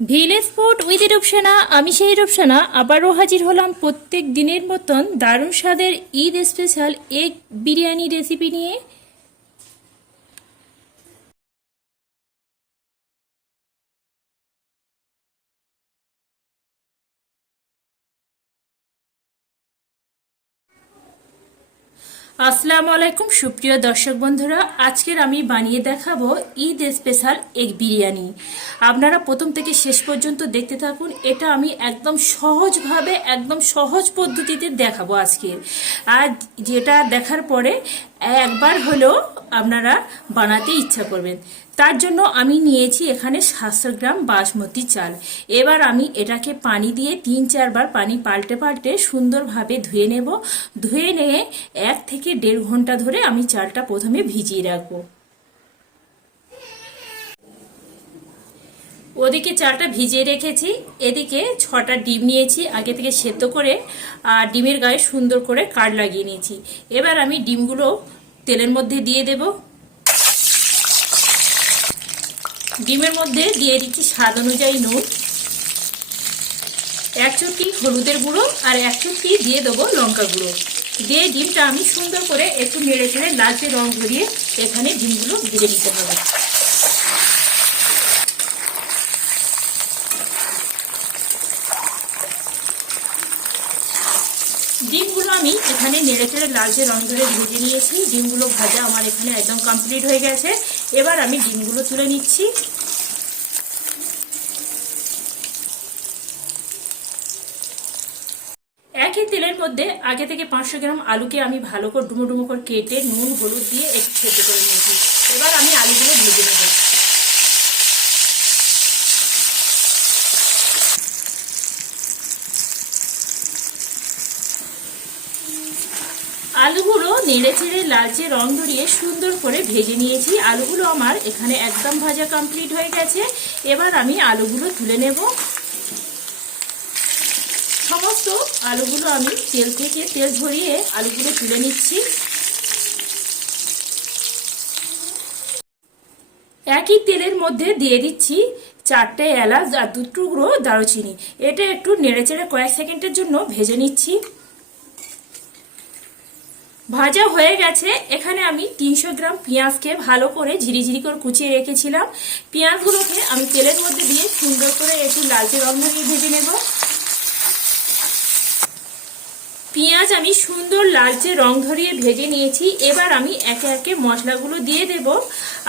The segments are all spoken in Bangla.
ভিলেজ ফুড উইথ রূপসেনা আমি সেই রূপসেনা আবারও হাজির হলাম প্রত্যেক দিনের মতন দারুণ স্বাদের Eid special egg biryani recipe নিয়ে। আসসালামু আলাইকুম, সুপ্রিয় দর্শক বন্ধুরা। আজকের আমি বানিয়ে দেখাবো ঈদ স্পেশাল এগ বিরিয়ানি। আপনারা প্রথম থেকে শেষ পর্যন্ত দেখতে থাকুন। এটা আমি একদম সহজভাবে, একদম সহজ পদ্ধতিতে দেখাবো আজকের আর যেটা দেখার পরে একবার হলেও আপনারা বানাতে ইচ্ছা করবেন। তার জন্য আমি নিয়েছি এখানে সাতশো গ্রাম বাসমতি চাল। এবার আমি এটাকে পানি দিয়ে তিন চারবার পানি পাল্টে পাল্টে সুন্দরভাবে ধুয়ে নেব। ধুয়ে নিয়ে এক থেকে দেড় ঘণ্টা ধরে আমি চালটা প্রথমে ভিজিয়ে রাখব। ওদিকে চালটা ভিজিয়ে রেখেছি। এদিকে ছটা ডিম নিয়েছি, আগে থেকে সেদ্ধ করে, আর ডিমের গায়ে সুন্দর করে কাঠ লাগিয়ে নিয়েছি। এবার আমি ডিমগুলো তেলের মধ্যে দিয়ে দেব। ডিমের মধ্যে দিয়ে দিচ্ছি স্বাদ অনুযায়ী নুন। এক চুটকি হলুদের গুঁড়ো আর এক চুটকি দিয়ে দেবো লঙ্কা গুঁড়ো। দিয়ে ডিমটা আমি সুন্দর করে একটু নেড়ে ছেড়ে লালচে রং ধরিয়ে এখানে ডিমগুলো ভেজে নিতে হবে। ডিমগুলো আমি এখানে নেড়ে চেড়ে লালচে রং ধরে ভেজে নিয়েছি। ডিমগুলো ভাজা আমার এখানে একদম কমপ্লিট হয়ে গেছে। এবার আমি ডিমগুলো তুলে নিচ্ছি একই তেলের মধ্যে আগে থেকে পাঁচশো গ্রাম আলুকে আমি ভালো করে ডুমো ডুমো করে কেটে নুন, হলুদ দিয়ে একটু সেদ্ধ করে নিয়েছি। এবার আমি আলুগুলো ভেজে নেব। আলুগুলো নেড়ে চেড়ে লালচে রং ধরিয়ে সুন্দর করে ভেজে নিয়েছি। আলুগুলো আমার এখানে একদম ভাজা কমপ্লিট হয়ে গেছে। এবার আমি আলুগুলো তুলে নেব। সমস্ত আলুগুলো আমি তেল থেকে তেল ঝরিয়ে আলুগুলো তুলে নিচ্ছি। একই তেলের মধ্যে দিয়ে দিচ্ছি চারটে এলাচ আর দু টুকরো দারুচিনি। এটা একটু নেড়েচেড়ে কয়েক সেকেন্ডের জন্য ভেজে নিচ্ছি। ভাজা হয়ে গেছে। এখানে আমি তিনশো গ্রাম পেঁয়াজকে ভালো করে ঝিরিঝিরি করে কুচিয়ে রেখেছিলাম। পেঁয়াজগুলোকে আমি তেলের মধ্যে দিয়ে সুন্দর করে একটু লালচে রং ধরিয়ে ভেজে নেব। পেঁয়াজ আমি সুন্দর লালচে রং ধরিয়ে ভেজে নিয়েছি। এবার আমি একে একে মশলাগুলো দিয়ে দেব।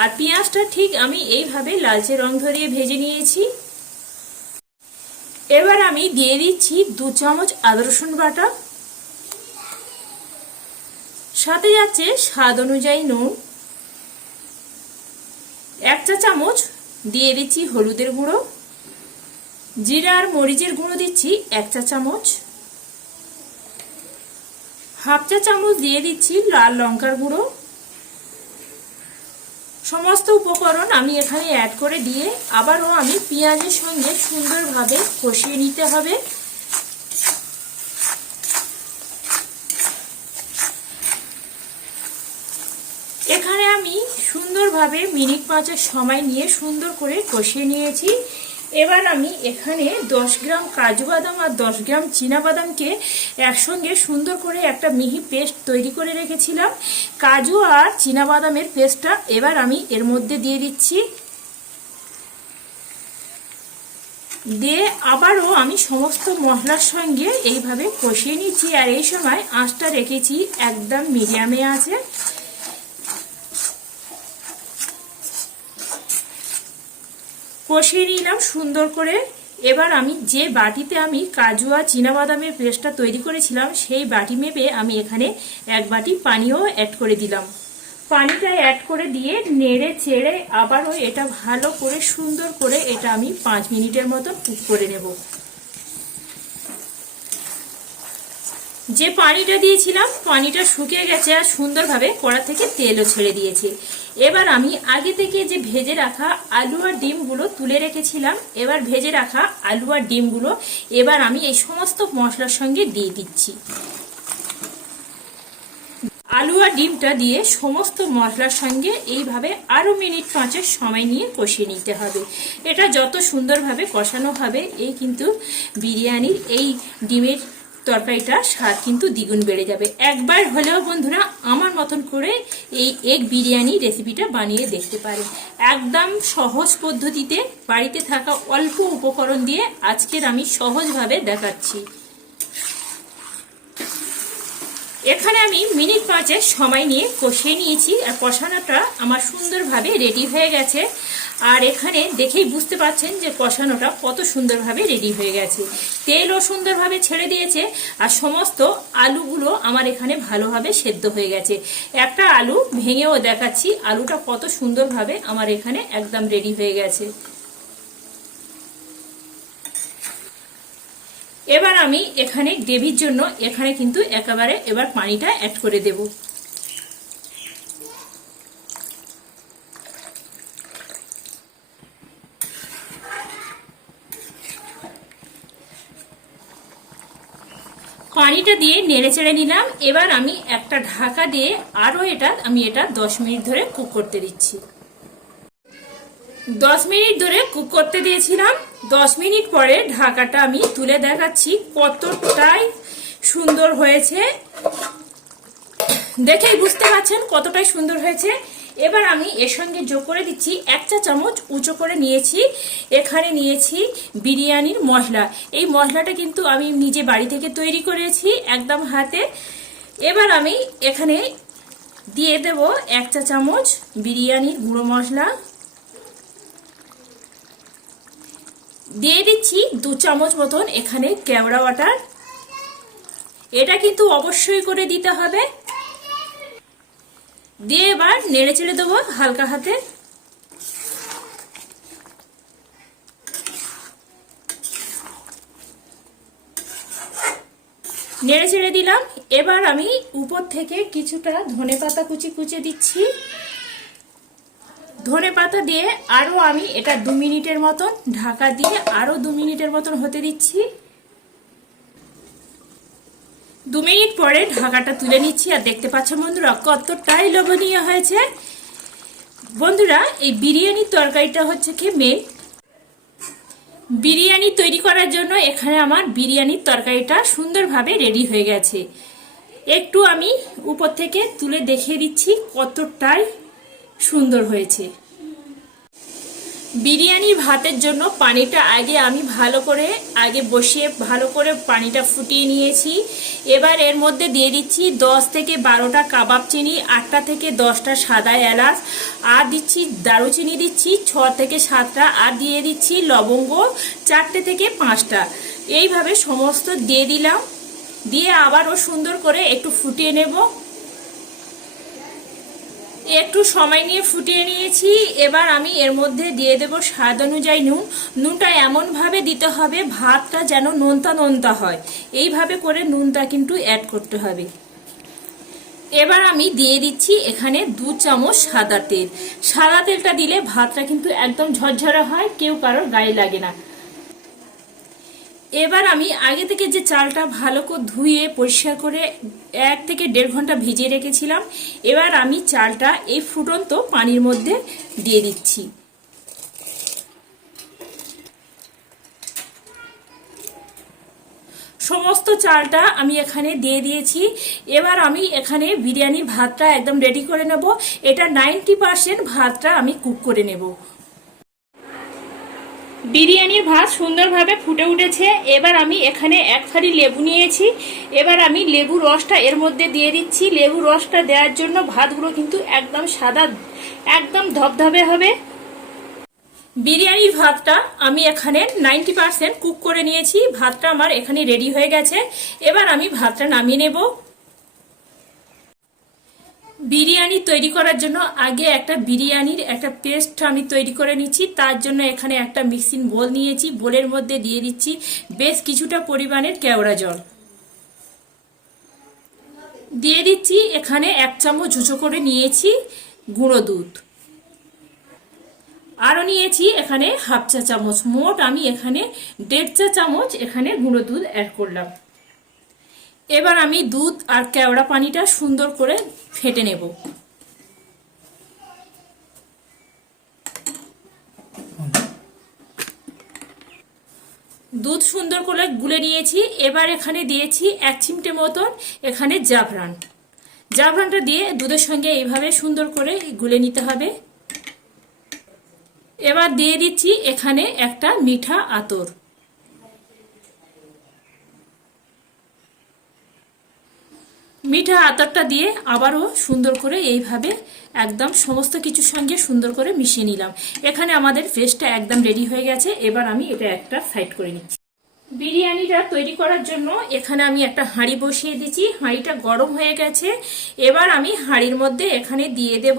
আর পেঁয়াজটা ঠিক আমি এইভাবে লালচে রং ধরিয়ে ভেজে নিয়েছি। এবার আমি দিয়ে দিচ্ছি দু চামচ আদা রসুন বাটা। সাথে যাচ্ছে স্বাদ অনুযায়ী নুন। এক চা চামচ দিয়ে দিচ্ছি হলুদের গুঁড়ো। জিরা আর মরিচের গুঁড়ো দিচ্ছি এক চা চামচ। হাফ চা চামচ দিয়ে দিচ্ছি লাল লঙ্কার গুঁড়ো। সমস্ত উপকরণ আমি এখানে অ্যাড করে দিয়ে আবারও আমি পেঁয়াজের সঙ্গে সুন্দরভাবে কষিয়ে নিতে হবে। এখানে আমি সুন্দরভাবে মিনিট পাঁচের সময় নিয়ে সুন্দর করে কষিয়ে নিয়েছি। এবার আমি এখানে দশ গ্রাম কাজু বাদাম আর দশ গ্রাম বাদামকে একসঙ্গে সুন্দর করে একটা মিহি পেস্ট তৈরি করে রেখেছিলাম। কাজু আর বাদামের পেস্টটা এবার আমি এর মধ্যে দিয়ে দিচ্ছি। দিয়ে আবারও আমি সমস্ত মশলার সঙ্গে এইভাবে কষিয়ে নিচ্ছি। আর এই সময় আঁচটা রেখেছি একদম মিডিয়ামে আছে। কষিয়ে নিলাম সুন্দর করে। এবার আমি যে বাটিতে আমি কাজু আর বাদামের পেস্টটা তৈরি করেছিলাম, সেই বাটি মেপে আমি এখানে এক বাটি পানিও অ্যাড করে দিলাম। পানিটা অ্যাড করে দিয়ে নেড়ে চেড়ে আবারও এটা ভালো করে সুন্দর করে এটা আমি পাঁচ মিনিটের মতো কুক করে নেব। যে পানিটা দিয়েছিলাম, পানিটা শুকিয়ে গেছে আর সুন্দরভাবে কড়া থেকে তেলও ছেড়ে দিয়েছে। এবার আমি আগে থেকে যে ভেজে রাখা আলু আর ডিমগুলো তুলে রেখেছিলাম, এবার ভেজে রাখা আলু আর ডিমগুলো এবার আমি এই সমস্ত মশলার সঙ্গে দিয়ে দিচ্ছি। আলু আর ডিমটা দিয়ে সমস্ত মশলার সঙ্গে এইভাবে আরও মিনিট পাঁচের সময় নিয়ে কষিয়ে নিতে হবে। এটা যত সুন্দরভাবে কষানো হবে, এই কিন্তু বিরিয়ানির এই ডিমের তরকারিটার স্বাদ কিন্তু দ্বিগুণ বেড়ে যাবে। একবার হলেও বন্ধুরা, আমার মতন করে এই এগ বিরিয়ানি রেসিপিটা বানিয়ে দেখতে পারে একদম সহজ পদ্ধতিতে বাড়িতে থাকা অল্প উপকরণ দিয়ে আজকের আমি সহজভাবে দেখাচ্ছি। এখানে আমি মিনিট পাঁচের সময় নিয়ে কষিয়ে নিয়েছি আর কষানোটা আমার সুন্দরভাবে রেডি হয়ে গেছে। আর এখানে দেখেই বুঝতে পাচ্ছেন যে কষানোটা কত সুন্দরভাবে রেডি হয়ে গেছে। তেলও সুন্দরভাবে ছেড়ে দিয়েছে আর সমস্ত আলুগুলো আমার এখানে ভালোভাবে সেদ্ধ হয়ে গেছে। একটা আলু ভেঙেও দেখাচ্ছি, আলুটা কত সুন্দরভাবে আমার এখানে একদম রেডি হয়ে গেছে। এবার আমি এখানে গ্রেভির জন্য এখানে কিন্তু একেবারে এবার পানিটা অ্যাড করে দেব। পানিটা দিয়ে নেড়ে চেড়ে নিলাম। এবার আমি একটা ঢাকা দিয়ে আরও এটা, আমি এটা দশ মিনিট ধরে কুক করতে দিচ্ছি। দশ মিনিট ধরে কুক করতে দিয়েছিলাম। দশ মিনিট পরে ঢাকাটা আমি তুলে দেখাচ্ছি কতটাই সুন্দর হয়েছে। দেখেই বুঝতে পারছেন কতটাই সুন্দর হয়েছে। এবার আমি এর সঙ্গে যোগ করে দিচ্ছি এক চা চামচ উঁচু করে নিয়েছি। এখানে নিয়েছি বিরিয়ানির মশলা। এই মশলাটা কিন্তু আমি নিজে বাড়ি থেকে তৈরি করেছি একদম হাতে। এবার আমি এখানে দিয়ে দেব এক চা চামচ বিরিয়ানির গুঁড়ো মশলা। দিয়ে দিচ্ছি দু চামচ মতন এখানে কেওড়া ওয়াটার। এটা কিন্তু অবশ্যই করে দিতে হবে। দিয়ে এবার নেড়ে চেড়ে দেবো হালকা হাতে। নেড়ে চেড়ে দিলাম। এবার আমি উপর থেকে কিছুটা ধনে পাতা কুচি কুচে দিচ্ছি। ধনে পাতা দিয়ে আরও আমি এটা দু মিনিটের মতন ঢাকা দিয়ে আরও দু মিনিটের মতন হতে দিচ্ছি। দু মিনিট পরে ঢাকাটা তুলে নিচ্ছি আর দেখতে পাচ্ছেন বন্ধুরা কতটাই লোভনীয় হয়েছে। বন্ধুরা, এই বিরিয়ানির তরকারিটা হচ্ছে কি মেন বিরিয়ানি তৈরি করার জন্য এখানে আমার বিরিয়ানির তরকারিটা সুন্দরভাবে রেডি হয়ে গেছে। একটু আমি উপর থেকে তুলে দেখিয়ে দিচ্ছি কতটাই সুন্দর হয়েছে। বিরিয়ানি ভাতের জন্য পানিটা আগে আমি ভালো করে, আগে বসিয়ে ভালো করে পানিটা ফুটিয়ে নিয়েছি। এবার এর মধ্যে দিয়ে দিচ্ছি দশ থেকে বারোটা কাবাব চিনি, আটটা থেকে দশটা সাদা এলাচ, আর দিচ্ছি দারুচিনি দিচ্ছি, ছ থেকে সাতটা, আর দিয়ে দিচ্ছি লবঙ্গ, চারটে থেকে পাঁচটা। এইভাবে সমস্ত দিয়ে দিলাম। দিয়ে আবারও সুন্দর করে একটু ফুটিয়ে নেব। একটু সময় নিয়ে ফুটিয়ে নিয়েছি। এবার আমি এর মধ্যে দিয়ে দেব স্বাদ অনুযায়ী নুন। নুনটা এমনভাবে দিতে হবে ভাতটা যেন নোনতা নোনতা হয়। এইভাবে করে নুনটা কিন্তু অ্যাড করতে হবে। এবার আমি দিয়ে দিচ্ছি এখানে দু চামচ সাদা তেল। সাদা তেলটা দিলে ভাতটা কিন্তু একদম ঝরঝরা হয়, কেউ কারোর গায়ে লাগে না। এবার আমি আগে থেকে যে চালটা ভালো করে ধুয়ে পরিষ্কার করে এক থেকে দেড় ঘণ্টা ভিজিয়ে রেখেছিলাম। এবার আমি চালটা এই ফুটন্ত পানির মধ্যে দিয়ে দিচ্ছি। সমস্ত চালটা আমি এখানে দিয়ে দিয়েছি। এবার আমি এখানে বিরিয়ানির ভাতটা একদম রেডি করে নেব। এটা নাইনটি পার্সেন্ট ভাতটা আমি কুক করে নেব। বিরিয়ানির ভাত সুন্দরভাবে ফুটে উঠেছে। এবার আমি এখানে এক থালি লেবু নিয়েছি। এবার আমি লেবু রসটা এর মধ্যে দিয়ে দিচ্ছি। লেবু রসটা দেওয়ার জন্য ভাতগুলো কিন্তু একদম সাদা, একদম ধবধবে হবে। বিরিয়ানির ভাতটা আমি এখানে নাইনটি পার্সেন্ট কুক করে নিয়েছি। ভাতটা আমার এখানে রেডি হয়ে গেছে। এবার আমি ভাতটা নামিয়ে নেব। বিরিয়ানি তৈরি করার জন্য আগে একটা বিরিয়ানির একটা পেস্ট আমি তৈরি করে নিচ্ছি। তার জন্য এখানে একটা মিক্সিং বোল নিয়েছি। বোলের মধ্যে দিয়ে দিচ্ছি বেশ কিছুটা পরিমাণের কেওড়া জল। দিয়ে দিচ্ছি এখানে এক চামচ ঝুঁচো করে নিয়েছি গুঁড়ো দুধ। আরও নিয়েছি এখানে হাফ চা চামচ। মোট আমি এখানে দেড় চা চামচ এখানে গুঁড়ো দুধ অ্যাড করলাম। এবার আমি দুধ আর কেওড়া পানিটা সুন্দর করে ফেটে নেব। দুধ সুন্দর করে গুলে নিয়েছি। এবার এখানে দিয়েছি এক চিমটে মতন এখানে জাফরান। জাফরানটা দিয়ে দুধের সঙ্গে এইভাবে সুন্দর করে গুলে নিতে হবে। এবার দিয়ে দিচ্ছি এখানে একটা মিঠা আতর। মিঠা আতরটা দিয়ে আবারও সুন্দর করে এইভাবে একদম সমস্ত কিছুর সঙ্গে সুন্দর করে মিশিয়ে নিলাম। এখানে আমাদের পেস্টটা একদম রেডি হয়ে গেছে। এবার আমি এটা একটা সাইড করে নিচ্ছি। বিরিয়ানিটা তৈরি করার জন্য এখানে আমি একটা হাঁড়ি বসিয়ে দিচ্ছি। হাঁড়িটা গরম হয়ে গেছে। এবার আমি হাঁড়ির মধ্যে এখানে দিয়ে দেব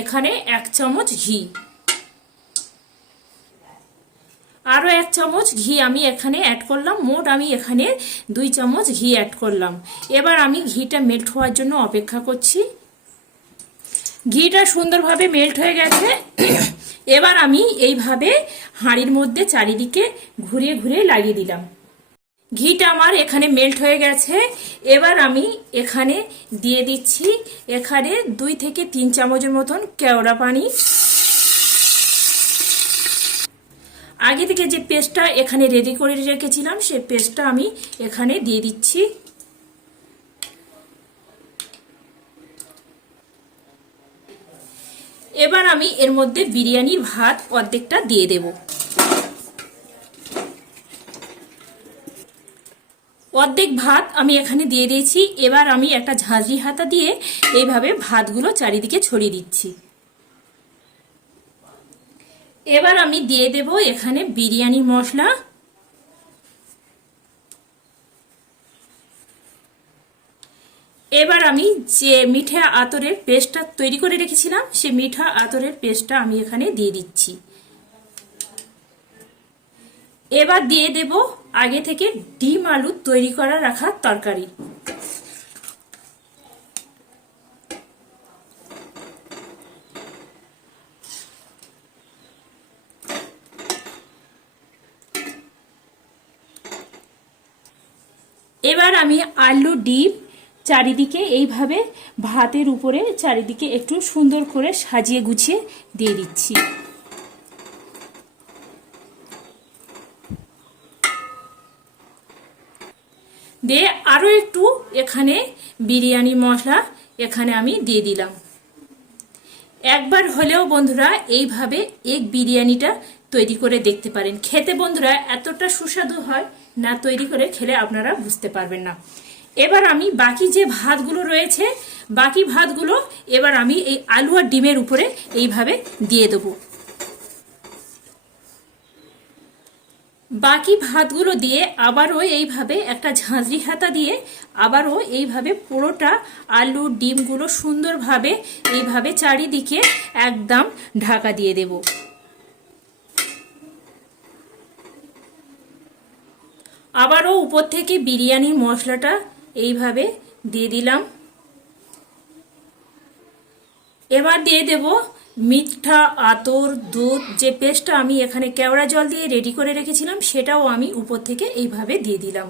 এখানে এক চামচ ঘি। আরও এক চামচ ঘি আমি এখানে অ্যাড করলাম। মোট আমি এখানে দুই চামচ ঘি অ্যাড করলাম। এবার আমি ঘিটা মেল্ট হওয়ার জন্য অপেক্ষা করছি। ঘিটা সুন্দরভাবে মেল্ট হয়ে গেছে। এবার আমি এইভাবে হাঁড়ির মধ্যে চারিদিকে ঘুরিয়ে ঘুরিয়ে লাগিয়ে দিলাম। ঘিটা আমার এখানে মেল্ট হয়ে গেছে। এবার আমি এখানে দিয়ে দিচ্ছি এখানে দুই থেকে তিন চামচের মতন কেওড়া পানি। আগে থেকে যে পেস্টটা এখানে রেডি করে রেখেছিলাম সেই পেস্টটা আমি এখানে দিয়ে দিচ্ছি। এবার আমি এর মধ্যে বিরিয়ানির ভাত অর্ধেকটা দিয়ে দেব। অর্ধেক ভাত আমি এখানে দিয়ে দিয়েছি। এবার আমি একটা ঝাঁঝরি হাতা দিয়ে এইভাবে ভাতগুলো চারিদিকে ছড়িয়ে দিচ্ছি। এবার আমি দিয়ে দেব এখানে বিরিয়ানি মশলা। এবার আমি যে মিঠা আতরের পেস্টটা তৈরি করে রেখেছিলাম, সে মিঠা আতরের পেস্টটা আমি এখানে দিয়ে দিচ্ছি। এবার দিয়ে দেব আগে থেকে ডিম আলু তৈরি করা রাখা তরকারি এবার আমি আলু ডিম চারিদিকে এইভাবে ভাতের উপরে চারিদিকে একটু সুন্দর করে সাজিয়ে গুছিয়ে দিয়ে দিচ্ছি। দিয়ে আরও একটু এখানে বিরিয়ানি মশলা এখানে আমি দিয়ে দিলাম। একবার হলেও বন্ধুরা এইভাবে এগ বিরিয়ানিটা তৈরি করে দেখতে পারেন। খেতে বন্ধুরা এতটা সুস্বাদু হয় না তৈরি করে খেলে আপনারা বুঝতে পারবেন না। এবার আমি বাকি যে ভাতগুলো রয়েছে, বাকি ভাতগুলো এবার আমি এই আলু আর ডিমের উপরে এইভাবে দিয়ে দেবো। বাকি ভাতগুলো দিয়ে আবারও এইভাবে একটা ঝাঁঝরি হাতা দিয়ে আবারও এইভাবে পুরোটা আলু ডিমগুলো সুন্দরভাবে এইভাবে চারিদিকে একদম ঢাকা দিয়ে দেব। আবারও উপর থেকে বিরিয়ানির মশলাটা এইভাবে দিয়ে দিলাম। এবার দিয়ে দেব মিঠা, আতর, দুধ, যে পেস্টটা আমি এখানে কেওড়া জল দিয়ে রেডি করে রেখেছিলাম, সেটাও আমি উপর থেকে এইভাবে দিয়ে দিলাম।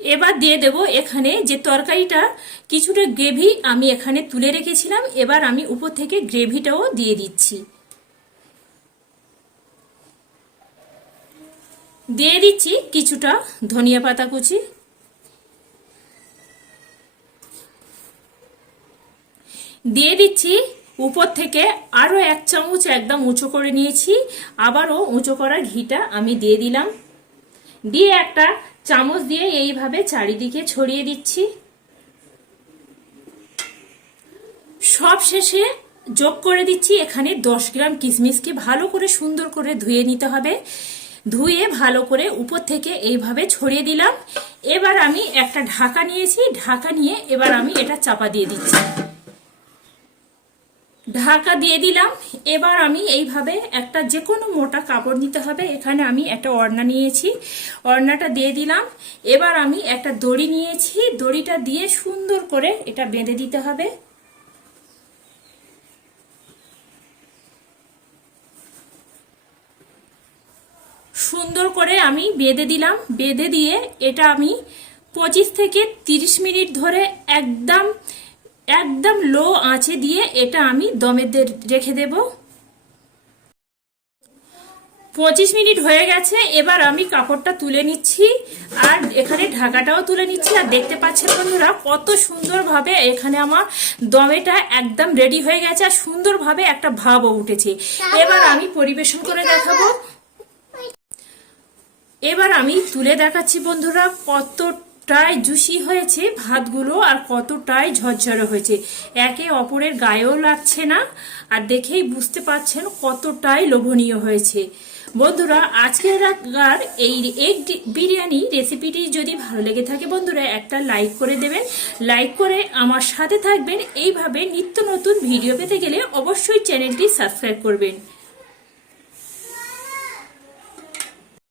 এবার দিয়ে দেব এখানে যে তরকারিটা, কিছুটা গ্রেভি আমি এখানে তুলে রেখেছিলাম, এবার আমি উপর থেকে গ্রেভিটাও দিয়ে দিচ্ছি। দিয়ে দিচ্ছি কিছুটা ধনিয়া পাতা কুচি। দিয়ে দিচ্ছি উপর থেকে আরও এক চামচ একদম উঁচু করে নিয়েছি। আবারও উঁচু করা ঘিটা আমি দিয়ে দিলাম। দিয়ে একটা চামচ দিয়ে এইভাবে চারিদিকে ছড়িয়ে দিচ্ছি। সব শেষে যোগ করে দিচ্ছি এখানে দশ গ্রাম কিশমিশকে ভালো করে সুন্দর করে ধুয়ে নিতে হবে। ধুয়ে ভালো করে উপর থেকে এইভাবে ছড়িয়ে দিলাম। এবার আমি একটা ঢাকা নিয়েছি। ঢাকা নিয়ে এবার আমি এটা চাপা দিয়ে দিচ্ছি। ঢাকা দিয়ে দিলাম। এবার আমি এইভাবে একটা যে কোনো মোটা কাপড় নিতে হবে। এখানে আমি একটা ওড়না নিয়েছি। ওড়নাটা দিয়ে দিলাম। এবার আমি একটা দড়ি নিয়েছি। দড়িটা দিয়ে সুন্দর করে এটা বেঁধে দিতে হবে। সুন্দর করে আমি বেঁধে দিলাম। বেঁধে দিয়ে এটা আমি পঁচিশ থেকে তিরিশ মিনিট ধরে একদম একদম লো আঁচে দিয়ে এটা আমি দমে রেখে দেব। পঁচিশ মিনিট হয়ে গেছে এবার আমি কাপড়টা তুলে নিচ্ছি আর এখানে ঢাকাটাও তুলে নিচ্ছি। আর দেখতে পাচ্ছেন বন্ধুরা কত সুন্দরভাবে এখানে আমার দমেটা একদম রেডি হয়ে গেছে আর সুন্দরভাবে একটা ভাবও উঠেছে। এবার আমি পরিবেশন করে দেখাবো। এবার আমি তুলে দেখাচ্ছি বন্ধুরা কতটাই জুসি হয়েছে ভাতগুলো আর কতটাই ঝরঝরে হয়েছে। একে অপরের গায়েও লাগছে না আর দেখেই বুঝতে পারছেন কতটাই লোভনীয় হয়েছে। বন্ধুরা, আজকের রাতগার এই এগ বিরিয়ানি রেসিপিটি যদি ভালো লেগে থাকে বন্ধুরা, একটা লাইক করে দেবেন। লাইক করে আমার সাথে থাকবেন। এইভাবে নিত্য নতুন ভিডিও পেতে গেলে অবশ্যই চ্যানেলটি সাবস্ক্রাইব করবেন।